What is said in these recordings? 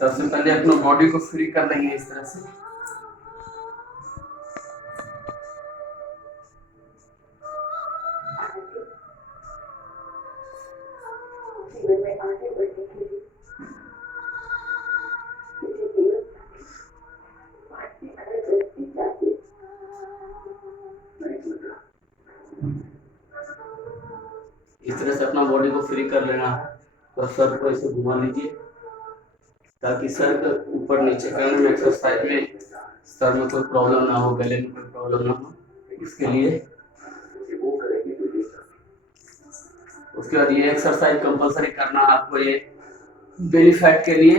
सबसे पहले अपना बॉडी को फ्री कर लेंगे इस तरह से। इस तरह से अपना बॉडी को फ्री कर लेना है। तो सर को ऐसे घुमा लीजिए ताकि सर का ऊपर नीचे करने में एक्सरसाइज में सर में कोई प्रॉब्लम ना हो, गले में कोई प्रॉब्लम ना हो, इसके लिए। उसके बाद ये एक्सरसाइज कंपलसरी करना है आपको। ये बेली फैट के लिए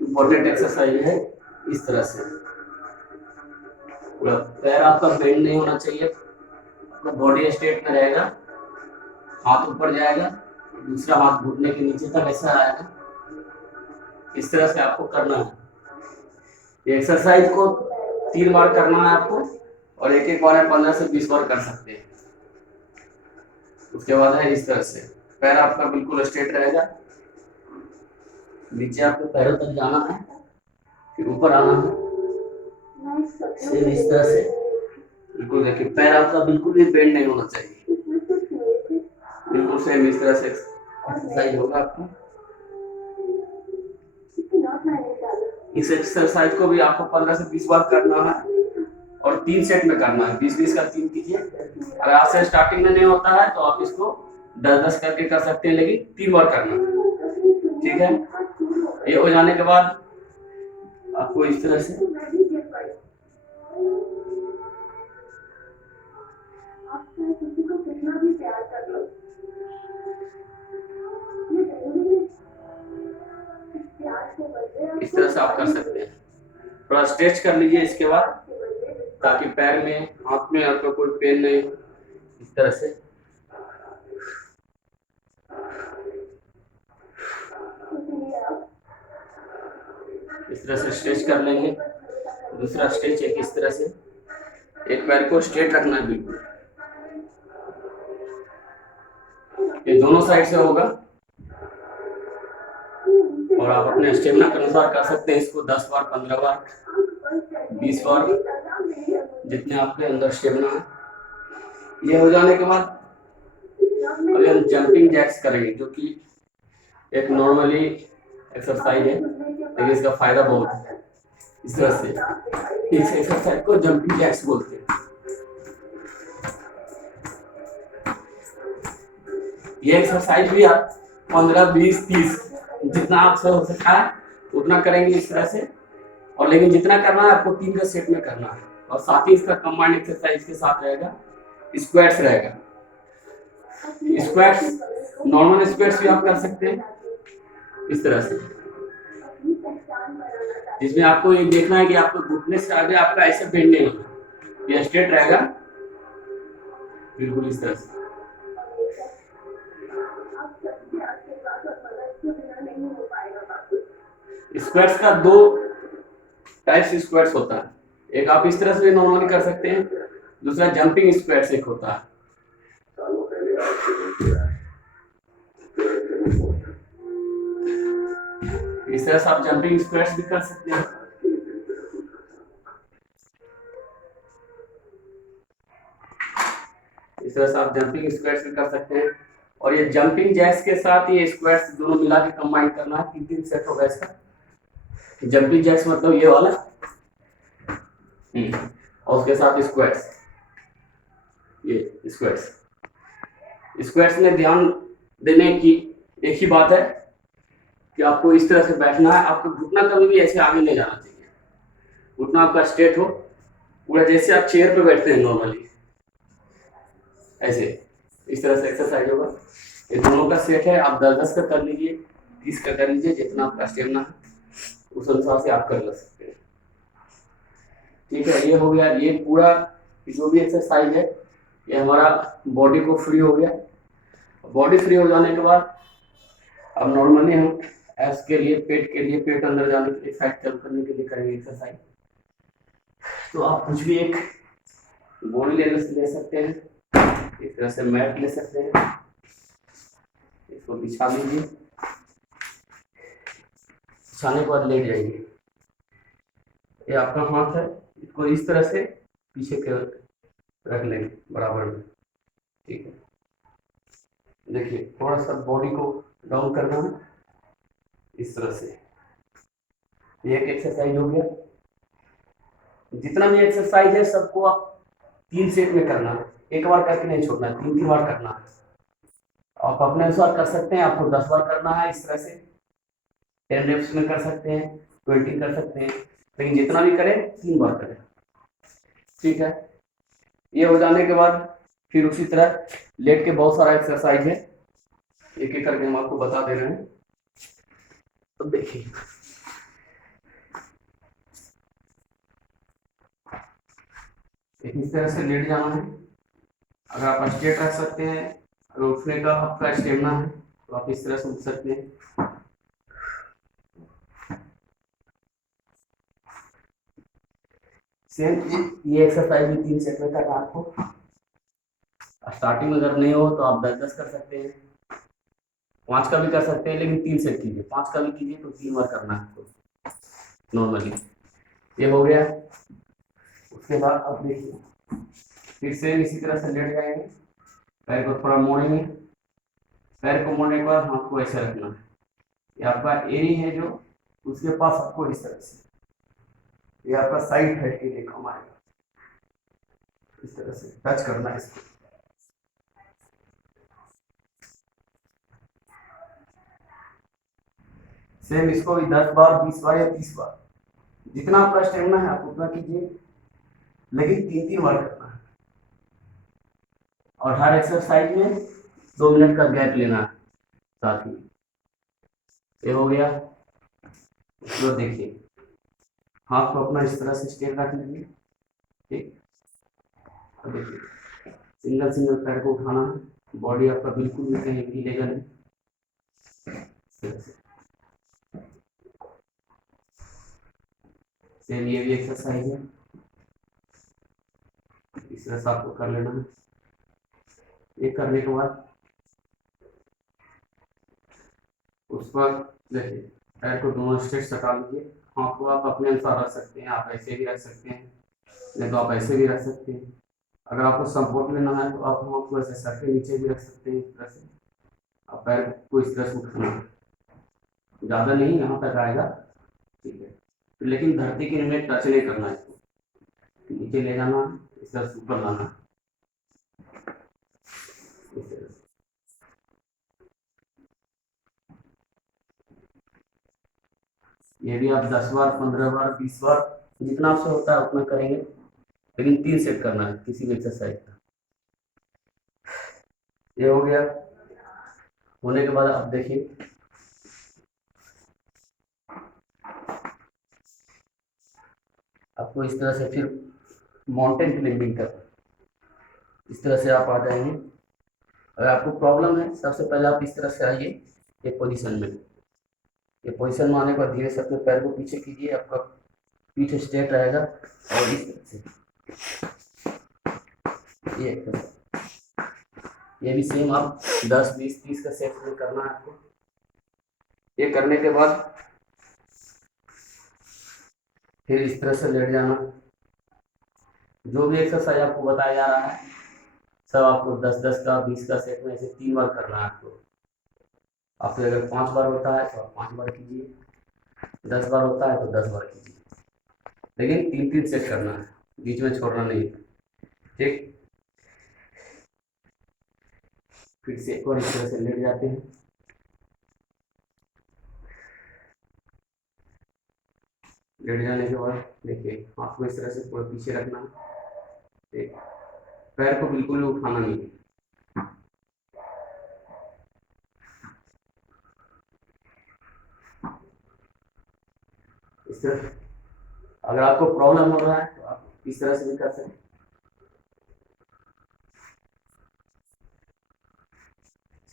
इम्पोर्टेंट एक्सरसाइज है। इस तरह से पैर आपका बेंड नहीं होना चाहिए, आपका बॉडी स्ट्रेट में रहेगा, हाथ ऊपर जाएगा, दूसरा हाथ घुटने के नीचे तक ऐसा आएगा। इस तरह से आपको करना है। ये एक्सरसाइज को 3 बार करना है आपको, और एक एक बार में 15 से 20 बार कर सकते हैं। उसके बाद है इस तरह से पैर आपका बिल्कुल स्ट्रेट रहेगा, नीचे आपको पैरों तक जाना है, फिर ऊपर आना है। फिर इस तरह से बिल्कुल देखिए, पैर आपका बिल्कुल भी बेंड नहीं होना चाहिए, बिल्कुल सेम इस तरह से एक्सरसाइज होगा आपको। इस एक्सरसाइज को भी आपको 15 से 20 बार करना है, और 3 सेट में करना है। 20-20 का 3 कीजिए। अगर आपसे स्टार्टिंग में नहीं होता है तो आप इसको 10-10 करके कर सकते हैं, लेकिन 3 बार करना है, ठीक है। ये हो जाने के बाद आपको इस तरह से इस तरह से आप कर सकते हैं। थोड़ा स्ट्रेच कर लीजिए इसके बाद, ताकि पैर में, हाथ में आपका कोई पेन नहीं हो। इस तरह से स्ट्रेच कर लेंगे। दूसरा स्ट्रेच एक इस तरह से, एक पैर को स्ट्रेट रखना है बिल्कुल। ये दोनों साइड से होगा, और आप अपने स्टेमिना के अनुसार कर सकते हैं इसको 10 बार, 15 बार, 20 बार, जितने आपके अंदर स्टेमिना है। ये हो जाने के बाद अभी हम जंपिंग जैक्स करेंगे, जो कि एक नॉर्मली एक्सरसाइज है, लेकिन इसका फायदा बहुत है। इस तरह से इस एक्सरसाइज को जंपिंग जैक्स बोलते हैं। ये एक्सरसाइज भी आप 15, 20, 30 जितना आपसे हो सकता है उतना करेंगे इस तरह से। और लेकिन जितना करना है आपको 3 का सेट में करना है, और साथ ही इसका कंबाइंड एक्सरसाइज के साथ रहेगा स्क्वाट्स रहेगा। स्क्वाट्स नॉर्मल स्क्वाट्स भी आप कर सकते हैं इस तरह से, जिसमें आपको ये देखना है कि आपको घुटने से आगे आपका ऐसे बेंड नहीं होगा, ये स्ट्रेट रहेगा बिल्कुल इस तरह से। स्क्वाट्स का 2 टाइप्स स्क्वाट्स होता है, एक आप इस तरह से भी नॉर्मली कर सकते हैं, दूसरा जंपिंग स्क्वाट्स एक होता है। इस तरह से आप जंपिंग स्क्वाट्स भी कर सकते हैं। इस तरह से आप जंपिंग स्क्वाट्स भी कर सकते हैं। और ये जंपिंग जैक्स के साथ ये स्क्वाट्स दोनों मिला के कंबाइन करना है, 3-3 सेट होगा इसका। जंपिंग जैक्स मतलब ये वाला, और उसके साथ स्क्वाट्स, ये स्क्वाट्स में ध्यान देने की एक ही बात है कि आपको इस तरह से बैठना है। आपको घुटना कभी भी ऐसे आगे नहीं जाना चाहिए, घुटना आपका स्ट्रेट हो पूरा, जैसे आप चेयर पे बैठते हैं नॉर्मली ऐसे। इस तरह से एक्सरसाइज होगा। ये दोनों का सेट है, आप 10-10 का कर लीजिए, 30 का कर लीजिए, जितना आपका स्टेमिना है उस अनुसार से आप कर सकते हैं, ठीक है। ये हो गया, ये पूरा जो भी एक्सरसाइज है ये हमारा बॉडी को फ्री हो गया। बॉडी फ्री हो जाने के बाद अब नॉर्मली हम एब्स के लिए, पेट के लिए, पेट अंदर जाने के लिए, फैट कम करने के लिए करेंगे एक्सरसाइज। तो आप कुछ भी एक गोली ले सकते हैं, इस तरह से मैट ले सकते हैं, इसको बिछा लीजिए, बिछाने के बाद लेट जाइए। ये आपका हाथ है, इसको इस तरह से पीछे के रख लेंगे बराबर में, ठीक है। देखिए थोड़ा सा बॉडी को डाउन करना है इस तरह से। ये एक एक्सरसाइज हो गया। जितना भी एक्सरसाइज है सबको आप 3 सेट में करना है, एक बार करके नहीं छोड़ना है, 3 बार करना है। आप अपने अनुसार कर सकते हैं, आपको 10 बार करना है इस तरह से, 10 रेप्स में कर सकते हैं, 20 कर सकते हैं, लेकिन जितना भी करें 3 बार करें, ठीक है। ये हो जाने के बाद फिर उसी तरह लेट के बहुत सारा एक्सरसाइज है, एक एक करके हम आपको बता दे रहे हैं। तो देखिए इस तरह से लेट जाना है। अगर आप स्ट्रेट रख सकते हैं, अगर उठने का आपका स्टेमिना है तो आप इस तरह से उठ सकते हैं। सेम ये एक्सरसाइज भी 3 सेट में करना आपको। स्टार्टिंग में अगर नहीं हो तो आप 10-10 कर सकते हैं, 5 का भी कर सकते हैं, लेकिन 3 सेट कीजिए। 5 का भी कीजिए तो 3 बार करना है आपको नॉर्मली। ये हो गया। उसके बाद अब देखिए फिर से इसी तरह से लेट जाएंगे, पैर को थोड़ा मोड़ेंगे, पैर को मोड़ने के बाद हाथ को ऐसे रखना है। ये आपका एरी है जो उसके पास आपको इस तरह से, ये आपका साइड हेड के लिए काम आएगा, इस तरह से टच करना है इसको। सेम इसको भी 10 बार, 20 बार या 30 बार, जितना आपका स्टेमिना है आप उतना कीजिए, लेकिन 3-3 बार करना है। और हर एक्सरसाइज में 2 मिनट का गैप लेना है साथ ही। ये हो गया। तो देखिए हाथ को अपना इस तरह से स्ट्रेट रख लीजिए, ठीक। अब देखिए सिंगल सिंगल पैर को उठाना है, बॉडी आपका बिल्कुल भी कहीं हिलेगा नहीं। सेम ये भी एक्सरसाइज है, इस तरह से आपको कर लेना है। ये करने के बाद उस पर देखिए पैर को दोनों स्ट्रेट सटा लीजिए। हाथ को आप अपने अनुसार रख सकते हैं, आप ऐसे भी रख सकते हैं, नहीं तो आप ऐसे भी रख सकते हैं। अगर आपको सपोर्ट लेना है तो आप हाथ को ऐसे सर के नीचे भी रख सकते हैं, इस तरह से। आप पैर को इस तरह से उठाना है, ज़्यादा नहीं, यहाँ तक आएगा, ठीक है। लेकिन धरती के में टच नहीं करना है, इसको नीचे ले जाना, इस तरह से ऊपर लाना, इस तरह से। ये भी आप 10 बार, 15 बार, 20 बार, जितना आपसे होता है उतना करेंगे, लेकिन 3 सेट करना है किसी भी एक्सरसाइज का। ये हो गया। होने के बाद आप देखिए आपको इस तरह से फिर माउंटेन क्लाइंबिंग करना, इस तरह से आप आ जाएंगे। अगर आपको प्रॉब्लम है सबसे पहले आप इस तरह से आइए, ये पोजीशन में। ये पोजीशन में आने के बाद धीरे से अपने पैर को पीछे कीजिए, आपका पीठ स्ट्रेट रहेगा, और इस तरह से ये भी सेम आप 10, 20, 30 का सेट में करना है आपको। ये करने के बाद फिर इस तरह से लेट जाना। जो भी एक्सरसाइज आपको बताया जा रहा है सब आपको 10-10 का, 20 का सेट में ऐसे 3 बार करना है आपको। आपसे अगर 5 बार होता है तो आप 5 बार कीजिए, 10 बार होता है तो 10 बार कीजिए, लेकिन 3-3 सेट करना है, बीच में छोड़ना नहीं, ठीक। फिर से एक और इस तरह से लेट जाते हैं। लेट जाने के बाद देखिए हाथ को इस तरह से थोड़ा पीछे रखना, ठीक। पैर को बिल्कुल भी उठाना नहीं है। इस तरह अगर आपको प्रॉब्लम हो रहा है तो आप इस तरह से भी कर सकते हैं।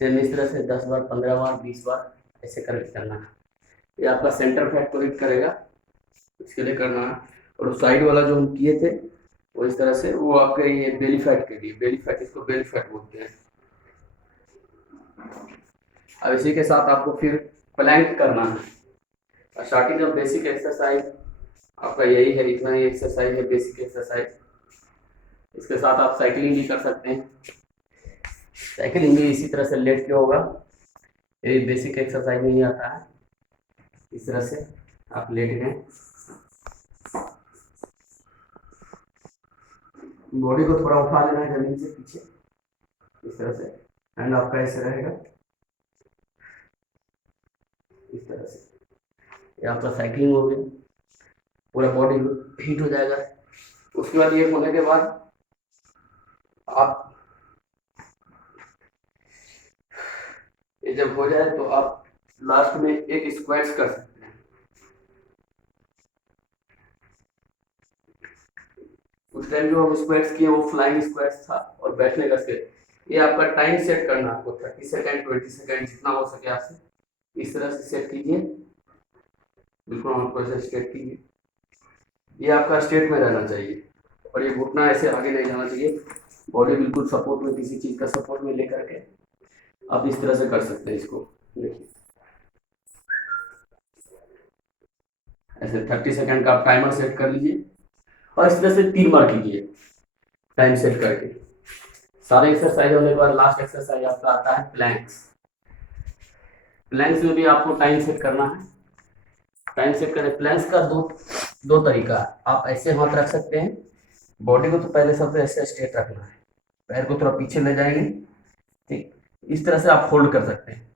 सेम इस तरह से 10 बार, 15 बार, 20 बार ऐसे करके करना है। ये आपका सेंटर फैट को हिट करेगा, इसके लिए करना है। और साइड वाला जो हम किए थे वो इस तरह से, वो आपके ये बेली फैट के लिए, बेली फैट, इसको बेली फैट बोलते हैं। अब इसी के साथ आपको फिर प्लैंक करना है। स्टार्टिंग ऑफ बेसिक एक्सरसाइज आपका यही है, इतना ही एक्सरसाइज है बेसिक एक्सरसाइज। इसके साथ आप साइकिलिंग भी कर सकते हैं। साइकिलिंग भी इसी तरह से लेट के होगा, ये बेसिक एक्सरसाइज में ही आता है। इस तरह से आप लेट गए, बॉडी को थोड़ा उठा लेना है जमीन से पीछे, इस तरह से। एंड आपका ऐसे रहेगा, इस तरह से। ये आपका साइकिलिंग हो गया, पूरा बॉडी हीट हो जाएगा। उसके बाद ये होने के बाद आप, ये जब हो जाए तो आप लास्ट में एक स्क्वाट्स कर सकते हैं। उस टाइम जो हम स्क्वाट्स किए वो फ्लाइंग स्क्वाट्स था और बैठने का स्क्वाट। ये आपका टाइम सेट करना है आपको, 30 सेकेंड 20 सेकेंड जितना हो सके आपसे इस तरह से सेट कीजिए। बिल्कुल आपको ऐसे स्ट्रेट कीजिए, ये आपका स्ट्रेट में रहना चाहिए और ये घुटना ऐसे आगे नहीं जाना चाहिए। बॉडी बिल्कुल सपोर्ट में, किसी चीज का सपोर्ट में लेकर के आप इस तरह से कर सकते हैं इसको। देखिए ऐसे 30 सेकंड का आप टाइमर सेट कर लीजिए और इस तरह से 3 बार कीजिए टाइम सेट करके। सारे एक्सरसाइज होने के बाद लास्ट एक्सरसाइज आपका आता है प्लैंक्स। प्लैंक्स में भी आपको टाइम सेट करना है। टाइम सेट करने प्लैंक्स का दो तरीका है। आप ऐसे हाथ रख सकते हैं, बॉडी को तो पहले सबसे ऐसे स्ट्रेट रखना है, पैर को थोड़ा पीछे ले जाएंगे, ठीक इस तरह से आप होल्ड कर सकते हैं।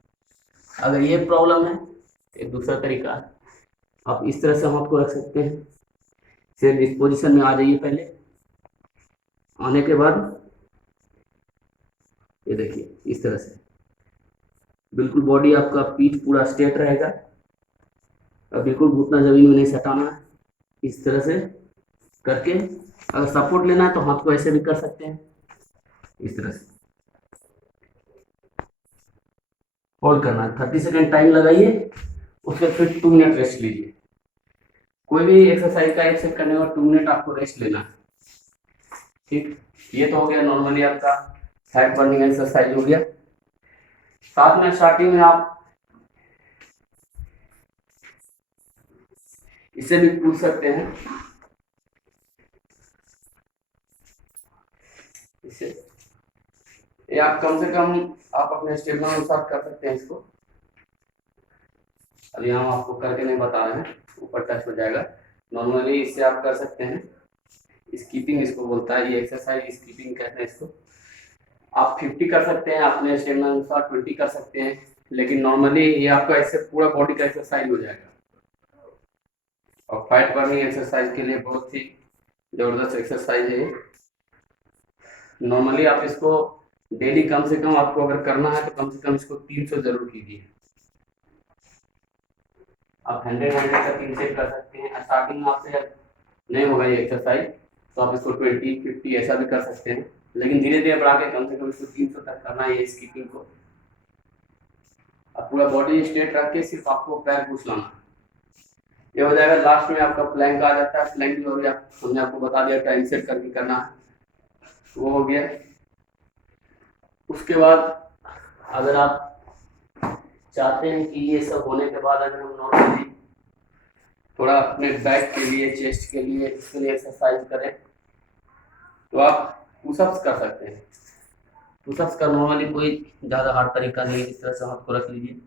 अगर ये प्रॉब्लम है तो एक दूसरा तरीका है, आप इस तरह से हाथ को रख सकते हैं। सेम इस पोजीशन में आ जाइए। पहले आने के बाद ये देखिए इस तरह से बिल्कुल बॉडी आपका पीठ पूरा स्ट्रेट रहेगा और बिल्कुल घुटना जमीन में नहीं सटाना है। इस तरह से करके अगर सपोर्ट लेना है तो हाथ को ऐसे भी कर सकते हैं, इस तरह से होल्ड करना है। 30 सेकंड टाइम लगाइए, उसके बाद फिर 2 मिनट रेस्ट लीजिए। कोई भी एक्सरसाइज का 1 सेट करने के बाद 2 मिनट आपको रेस्ट लेना है, ठीक। ये तो हो गया नॉर्मली आपका फैट बर्निंग एक्सरसाइज हो गया। साथ में स्टार्टिंग में आप इसे भी पूछ सकते हैं, इसे ये आप कम से कम आप अपने स्टेमिना अनुसार कर सकते हैं इसको। अभी हम आपको करके नहीं बता रहे हैं, ऊपर टच हो जाएगा। नॉर्मली इससे आप कर सकते हैं, स्कीपिंग इसको बोलता है, ये एक्सरसाइज स्कीपिंग कहते हैं इसको। आप 50 कर सकते हैं अपने स्टेमिना अनुसार, 20 कर सकते हैं, लेकिन नॉर्मली ये आपका ऐसे पूरा बॉडी का एक्सरसाइज हो जाएगा। और फैट बर्निंग एक्सरसाइज के लिए बहुत ही जबरदस्त एक्सरसाइज है। नॉर्मली आप इसको डेली कम से कम आपको अगर करना है तो कम से कम इसको 300 जरूर कीजिए। आप 100 का 3 सेट कर सकते हैं। स्टार्टिंग में आपसे नहीं होगा ये एक्सरसाइज तो आप इसको 20 50 ऐसा भी कर सकते हैं, लेकिन धीरे धीरे बढ़ा के कम से कम इसको 300 तक करना है ये स्कीपिंग को। अब पूरा बॉडी स्ट्रेट रख के सिर्फ आपको पैर पुश लाना है, ये हो जाएगा। लास्ट में आपका प्लैंक आ जाता है। प्लैंक भी हो गया, हमने आपको बता दिया टाइम सेट करके करना है, वो हो गया। उसके बाद अगर आप चाहते हैं कि ये सब होने के बाद अगर हम नॉर्मली थोड़ा अपने बैक के लिए, चेस्ट के लिए, इसके लिए एक्सरसाइज करें तो आप पुशअप्स कर सकते हैं। पुशअप्स का नॉर्मली कोई ज़्यादा हार्ड तरीका नहीं है। इस तरह से हाथ को रख लीजिए,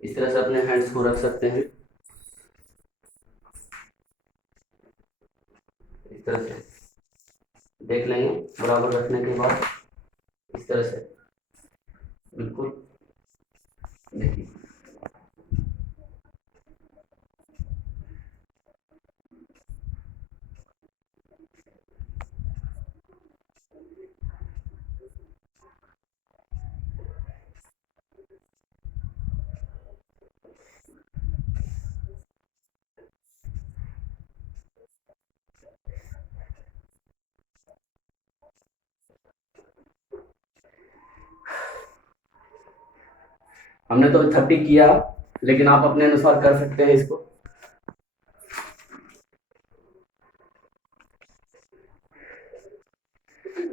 इस तरह से अपने हैंड्स को रख सकते हैं, इस तरह से देख लेंगे। बराबर रखने के बाद इस तरह से बिल्कुल देखिए, हमने तो 30 किया, लेकिन आप अपने अनुसार कर सकते हैं इसको।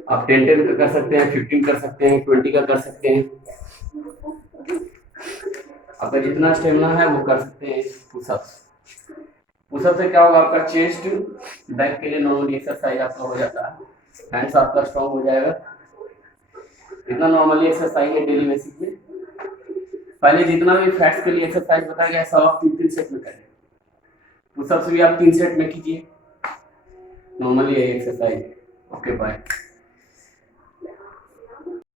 आप 10 का कर सकते हैं, 15 कर सकते हैं, 20 का कर सकते हैं। आपका जितना स्टेमिना है वो कर सकते हैं पुशअप्स। पुशअप से क्या होगा, आपका चेस्ट बैक के लिए नॉर्मली एक्सरसाइज आपका हो जाता है, हैंड्स आपका स्ट्रांग हो जाएगा। इतना नॉर्मली एक्सरसाइज है डेली बेसिस पे। पहले जितना भी फैट्स के लिए एक्सरसाइज बताया गया सब आप 3-3 सेट में करें। पुशअप्स भी आप 3 सेट में कीजिए, नॉर्मली है एक्सरसाइज। Okay bye.